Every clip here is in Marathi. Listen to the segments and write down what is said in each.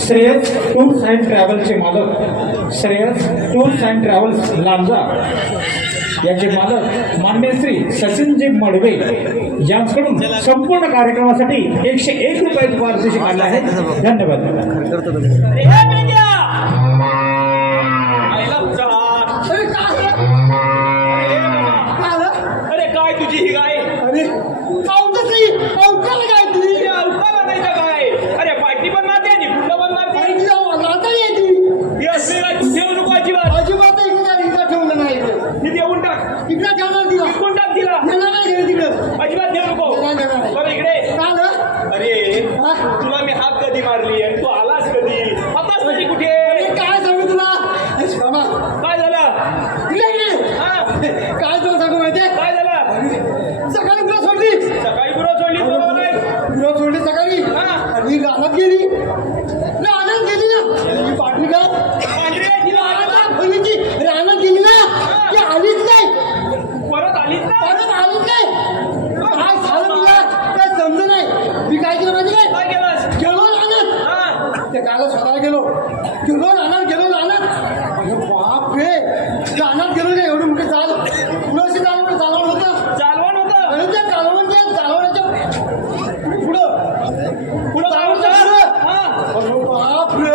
श्रेयस टूर्स अँड ट्रॅव्हल्सचे मालक Shreyas tours and travels Lanja याचे मालक मान्य श्री सचिनजी मडवे यांच्याकडून संपूर्ण कार्यक्रमासाठी 101 रुपयाची पारितोषिक आले आहे. धन्यवाद. तुला मी हात कधी मारली आणि तू आलास कधी आताच कधी कुठे काय सांगू तुला काय झालं काय तुला सांगू माहितीये काय झालं सकाळी तुला सोडली गुरं सोडली सकाळी आणि रानात गेली ना पाठली का रानात गेली ना ती आलीच नाही परत आलीच नाही काय झालं तुला काय समज नाही मी काय केलं माहिती काय गेलो रानात ते काल स्वतःला गेलो रानात बाप रे रानात गेलो नाही एवढं मोठे पुढं चालवण होतं आणि त्या चालवण्याच्या पुढं बाप रे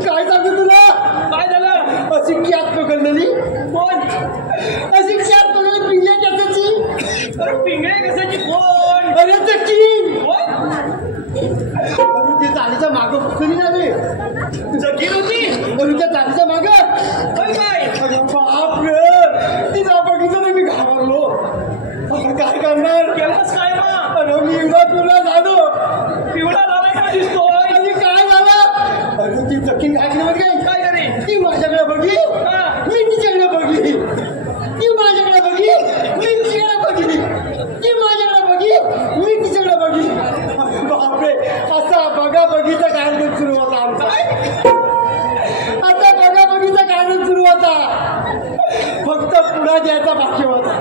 काय सांगतो तुला काय झालं अशी कॅप पकडलेली कोण अशी कॅप पकडली पिंगल्या कॅपची पिंगळे कशाची कोण अरे ते किंग कोण ते चालीच्या मागं पकडली ना रे जगीर होती अरे त्या चालीच्या मागं काय बाप रे तिला बघितलं ना मी घाबरलो आता काय करणार केलंच काय मग अरे मी एकदा तुला झालो पिवळा झाला का दिसतोय आणि काय झालं अरे ती जखीन घातली मध्ये काय करे ती माझ्याकडे बघी मी तिच्याकडे बघली ती माझ्याकडे बघी मी तिच्याकडे बघली ती माझ्याकडे बघी मी तिच्याकडे बघली बापरे असा बघा बघीचा कार्यक्रम सुरू होता आमचा आता बघा बघीचा कार्यक्रम सुरू होता फक्त पुढा द्यायचा बाकी होता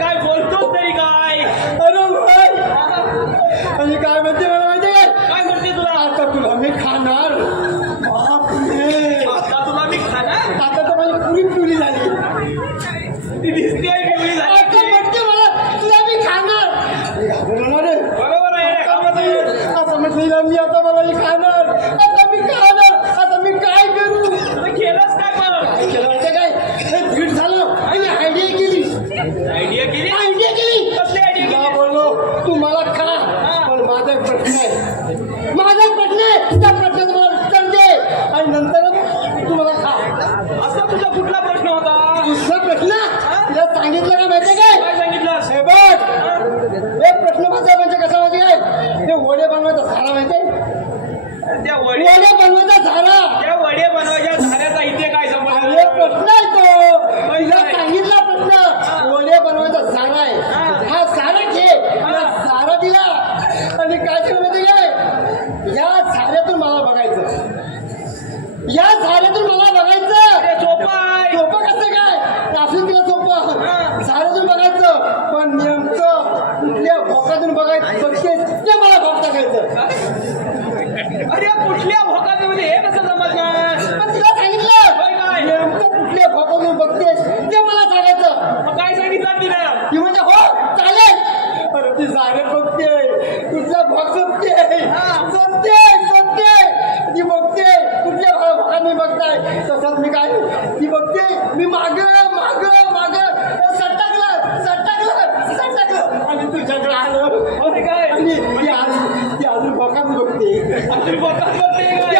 काय बोलतो तरी काय अरे भाई आणि काय म्हणते मला माहिती काय म्हणते तुला आता तुला मी खाणार बापरे आता तुला मी खाणार आता तर माझी पुरी पिवली झाली ती दिसते पिवळी झाली आता म्हणते मला तुला मी खाणार घाबरणार रे बरोबर आहे आता म्हटलं मी आता मला ही खाणार आता मी काय करू केलंच काय मग काय केलं माहिती काय हे भीड झालं आणि आयडिया केली आयडिया केली कसली आयडिया तुला बोललो तू मला खा पण माझा एक प्रश्न आहे त्या प्रश्नाचं मला उत्तर दे आणि नंतर तू मला खा असा तुझा कुठला प्रश्न होता दुसरा प्रश्न तुला सांगितलं का माहितीये काय काय सांगितलं हे बघ एक प्रश्न माझा म्हणजे कसा माहिती काय ते वडे बनवायचा झारा माहितीये त्या वडे बनवायचा झारा त्या वडे बनवायच्या झाल्याचा इथे काय संबंध अरे प्रश्न आहे तो पहिला सांगितला प्रश्न वडे बनवायचा झारा आहे हा झारा घे या झारा दिला आणि काय केलं माहिती काय या झाऱ्यातून मला बघायचं अरे सोपं आहे सोपं कसं काय असून तिला सोपं झाऱ्यातून बघायचं पण नेमकं कुठल्या भोकातून बघायचं बघतेस ते मला भोग टाकायचं अरे कुठल्या भोकामध्ये हे कसं समजणार पण तिला सांगितलं काय नेमकं कुठल्या भोकातून बघतेस ते मला सांगायचं मग काय सांगितलं तिला ती म्हणजे हो चालेल अरे ती झाडे बघते कुठला भाग जपते ती बघते कुठल्या भागात मी बघताय तसंच मी काय ती बघते मी माग सटकलं आणि तुझ्याकडे आलं अरे काय आणि ती अजून भागात बघते अजून भोकात बघते काय